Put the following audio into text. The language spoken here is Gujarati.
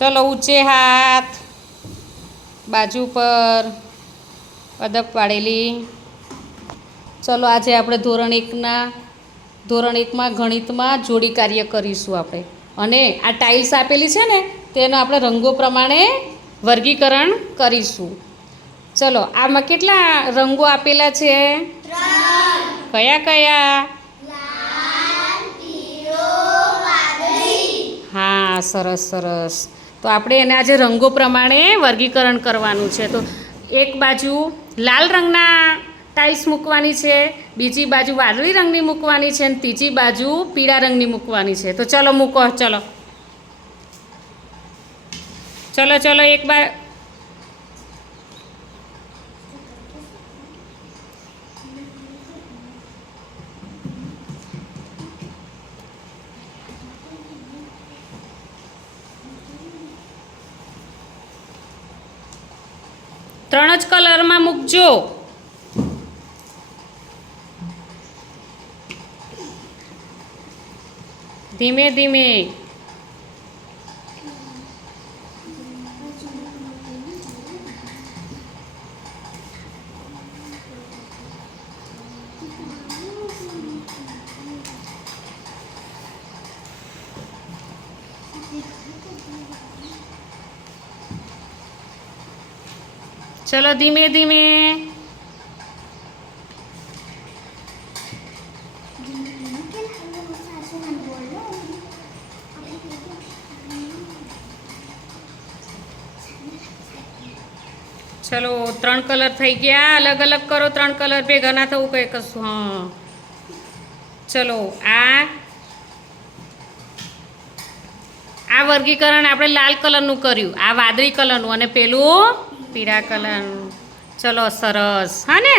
ચલો ઊંચે હાથ, બાજુ પર અદબ પાડેલી. ચલો આજે આપણે ધોરણ એકમાં ગણિતમાં જોડી કાર્ય કરીશું આપણે. અને આ ટાઇલ્સ આપેલી છે ને તેનો આપણે રંગો પ્રમાણે વર્ગીકરણ કરીશું. ચલો આમાં કેટલા રંગો આપેલા છે? કયા કયા? હા, સરસ સરસ. તો આપણે એને આજે રંગો પ્રમાણે વર્ગીકરણ કરવાનું છે. તો એક બાજુ લાલ રંગના ટાઇલ્સ મૂકવાની છે, બીજી બાજુ વાદળી રંગની મૂકવાની છે અને ત્રીજી બાજુ પીળા રંગની મૂકવાની છે. તો ચલો મૂકો. ચલો ચલો ચલો એક બાર 3 જ કલરમાં મૂકજો. ધીમે ધીમે. ચલો ધીમે ધીમે. ચલો 3 કલર થઈ ગયા. અલગ અલગ કરો. 3 કલર ભેગા ના થવું કંઈ કશું. હા, ચલો આ વર્ગીકરણ આપણે લાલ કલરનું કર્યું, આ વાદળી કલરનું અને પેલું પીળા કલરનું. ચલો સરસ. હા ને?